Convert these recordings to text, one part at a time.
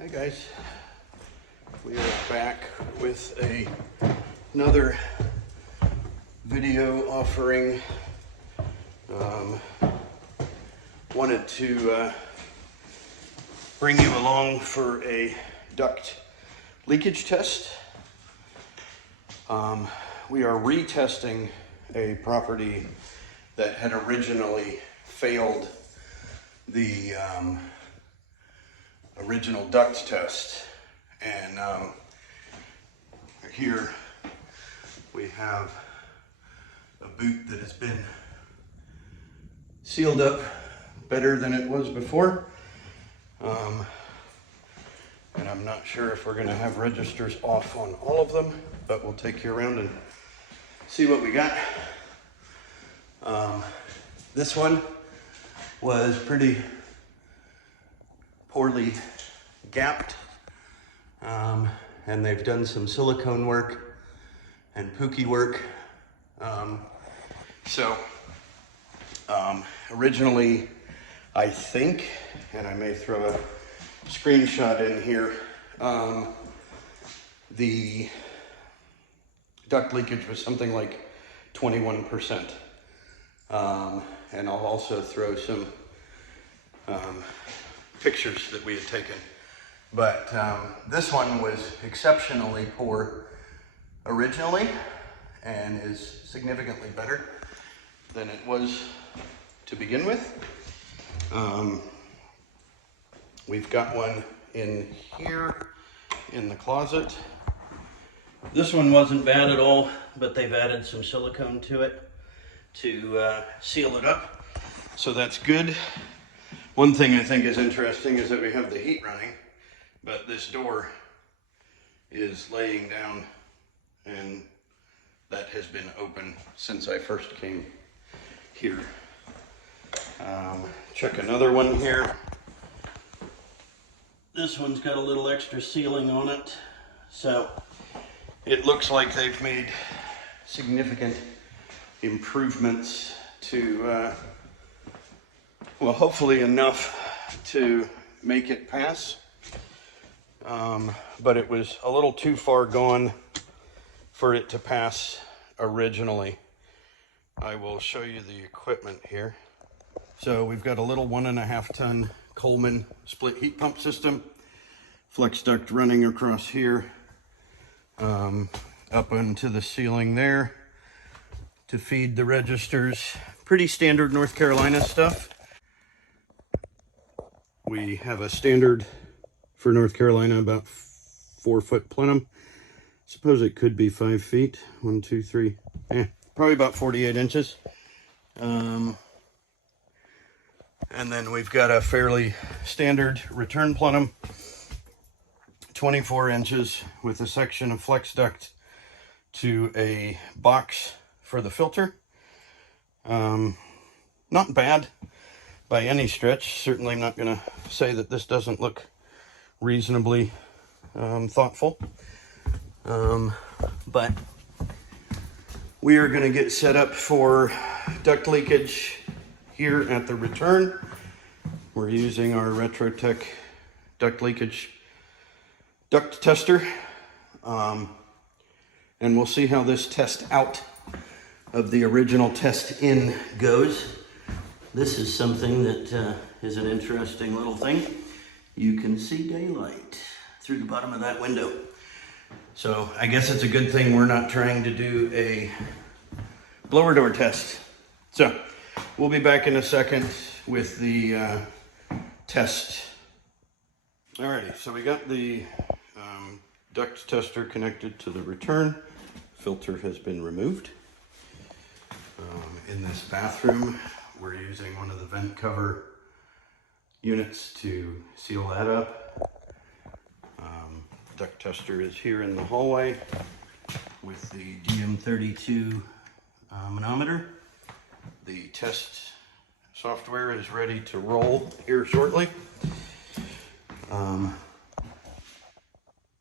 Hi guys, we are back with another video offering. Wanted to bring you along for a duct leakage test. We are retesting a property that had originally failed the original duct test, and here we have a boot that has been sealed up better than it was before, and I'm not sure if we're going to have registers off on all of them, but we'll take you around and see what we got. This one was pretty poorly gapped, and they've done some silicone work and pookie work. Originally, I think, and I may throw a screenshot in here, the duct leakage was something like 21%. And I'll also throw some pictures that we had taken. But this one was exceptionally poor originally and is significantly better than it was to begin with. We've got one in here in the closet. This one wasn't bad at all, but they've added some silicone to it to seal it up, so that's good. One thing I think is interesting is that we have the heat running, but this door is laying down, and that has been open since I first came here. Check another one here. This one's got a little extra sealing on it, so it looks like they've made significant improvements to, well, hopefully enough to make it pass. But it was a little too far gone for it to pass originally. I will show you the equipment here. So we've got a little 1.5 ton Coleman split heat pump system, flex duct running across here, up into the ceiling there to feed the registers. Pretty standard North Carolina stuff. We have a standard for North Carolina, about 4-foot plenum. Suppose it could be 5 feet. 1, 2, 3. Probably about 48 inches. And then we've got a fairly standard return plenum, 24 inches with a section of flex duct to a box for the filter. Not bad by any stretch. Certainly not going to say that this doesn't look reasonably thoughtful. But we are going to get set up for duct leakage here at the return. We're using our Retesting duct leakage duct tester. And we'll see how this test out of the original test in goes. This is something that is an interesting little thing. You can see daylight through the bottom of that window. So I guess it's a good thing we're not trying to do a blower door test. So we'll be back in a second with the test. Alrighty, so we got the duct tester connected to the return. Filter has been removed. In this bathroom, we're using one of the vent cover units to seal that up. Duct tester is here in the hallway with the DM32 manometer. The test software is ready to roll here shortly.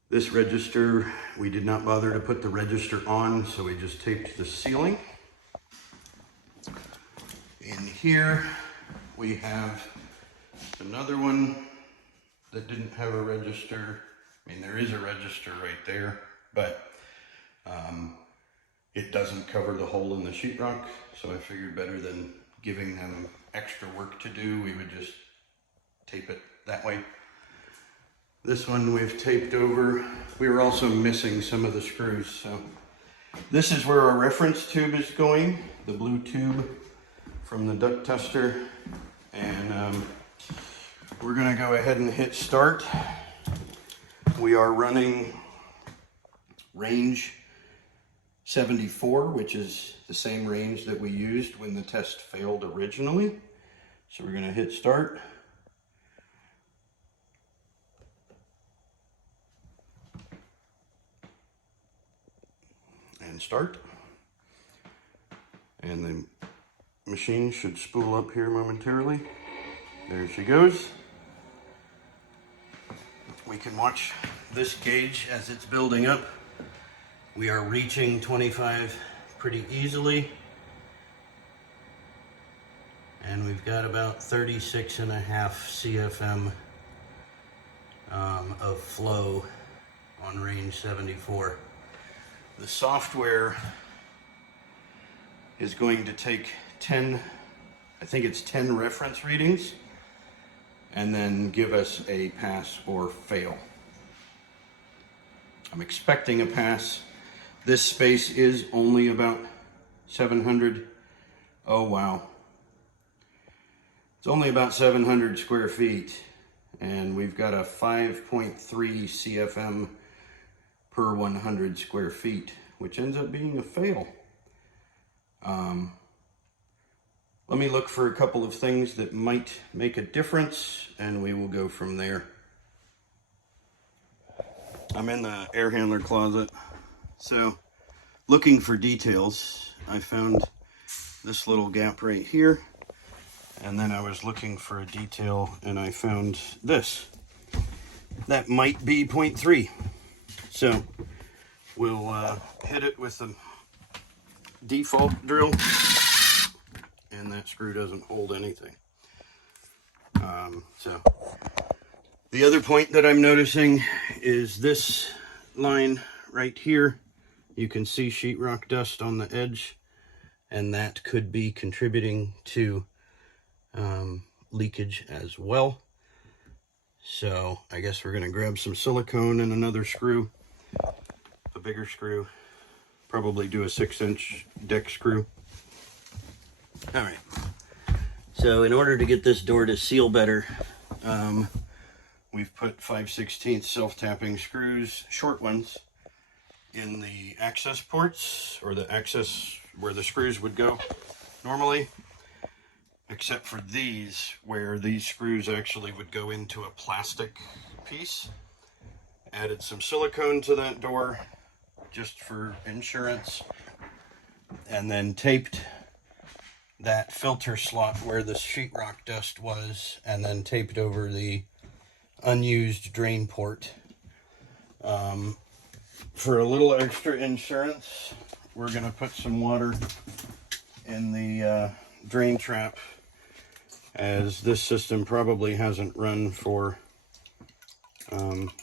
This register, we did not bother to put the register on, so we just taped the ceiling. In here, we have another one that didn't have a register. I mean, there is a register right there, but it doesn't cover the hole in the sheetrock. So I figured better than giving them extra work to do, we would just tape it that way. This one we've taped over. We were also missing some of the screws. So this is where our reference tube is going, the blue tube from the duct tester. And we're gonna go ahead and hit start. We are running range 74, which is the same range that we used when the test failed originally. So we're gonna hit start. And start. And the machine should spool up here momentarily. There she goes. We can watch this gauge as it's building up. We are reaching 25 pretty easily. And we've got about 36.5 CFM of flow on range 74. The software is going to take 10, I think it's 10 reference readings, and then give us a pass or fail. I'm expecting a pass. This space is only about 700. Oh wow. It's only about 700 square feet, and we've got a 5.3 CFM per 100 square feet, which ends up being a fail. Let me look for a couple of things that might make a difference, and we will go from there. I'm in the air handler closet, so looking for details. I found this little gap right here, and then I was looking for a detail, and I found this. That might be 0.3. So we'll hit it with the default drill, and that screw doesn't hold anything. So the other point that I'm noticing is this line right here. You can see sheetrock dust on the edge, and that could be contributing to leakage as well. So I guess we're going to grab some silicone and another screw, a bigger screw, probably do a 6-inch deck screw. All right, so in order to get this door to seal better, we've put 5/16 self-tapping screws, short ones, in the access ports, or the access where the screws would go normally, except for these, where these screws actually would go into a plastic piece. Added some silicone to that door just for insurance, and then taped that filter slot where the sheetrock dust was, and then taped over the unused drain port. For a little extra insurance, we're going to put some water in the drain trap, as this system probably hasn't run for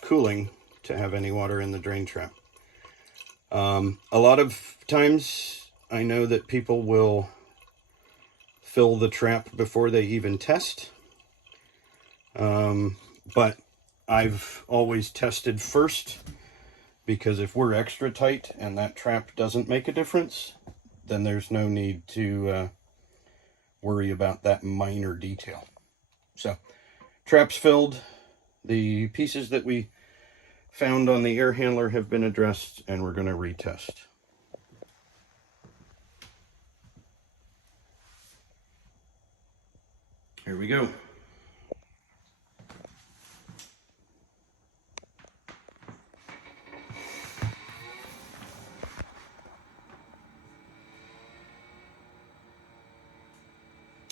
cooling to have any water in the drain trap. A lot of times I know that people will fill the trap before they even test, but I've always tested first, because if we're extra tight and that trap doesn't make a difference, then there's no need to worry about that minor detail. So, trap's filled. The pieces that we found on the air handler have been addressed, and we're going to retest. Here we go.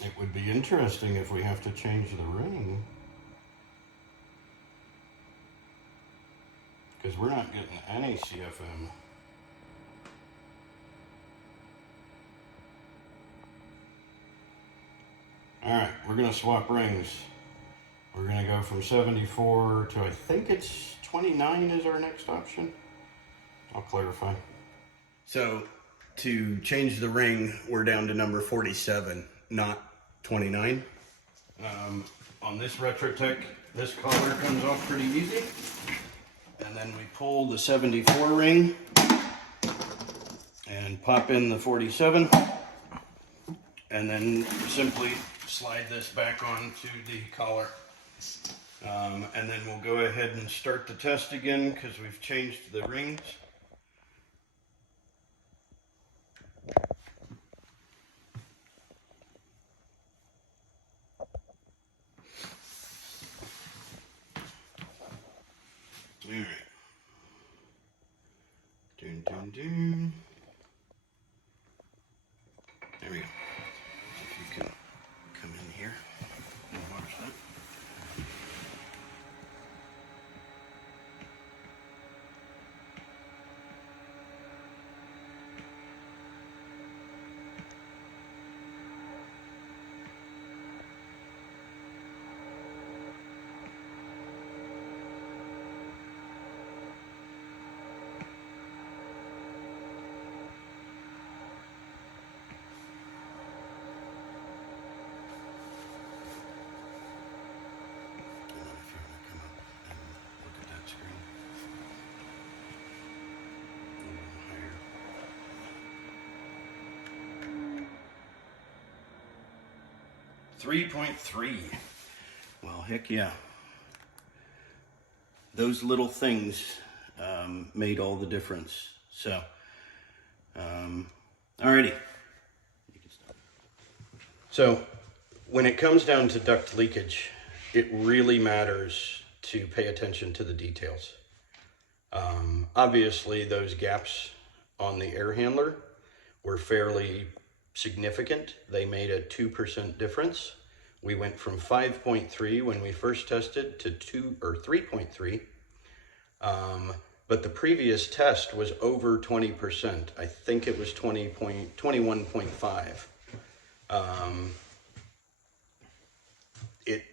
It would be interesting if we have to change the ring, because we're not getting any CFM. All right, we're going to swap rings. We're gonna go from 74 to, I think it's 29 is our next option. I'll clarify. So to change the ring, we're down to number 47, not 29. On this Retesting, this collar comes off pretty easy. And then we pull the 74 ring and pop in the 47. And then simply slide this back onto the collar. And then we'll go ahead and start the test again because we've changed the rings. All right. Dun, dun, dun. There we go. If you can come in here and watch that. A little higher. 3.3. Well, heck yeah. Those little things made all the difference. So, alrighty. So, when it comes down to duct leakage, it really matters to pay attention to the details. Obviously, those gaps on the air handler were fairly significant. They made a 2% difference. We went from 5.3 when we first tested to 3.3. But the previous test was over 20%. I think it was 21.5. It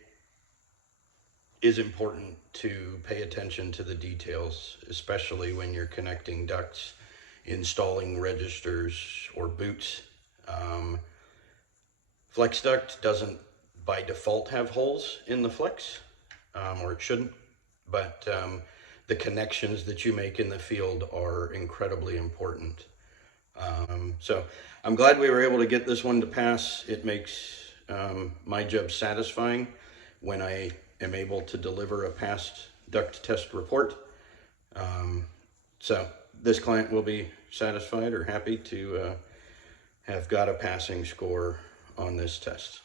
is important to pay attention to the details, especially when you're connecting ducts, installing registers or boots. Flex duct doesn't by default have holes in the flex, or it shouldn't, but the connections that you make in the field are incredibly important. So I'm glad we were able to get this one to pass. It makes my job satisfying when I am able to deliver a passed duct test report. So this client will be satisfied or happy to have got a passing score on this test.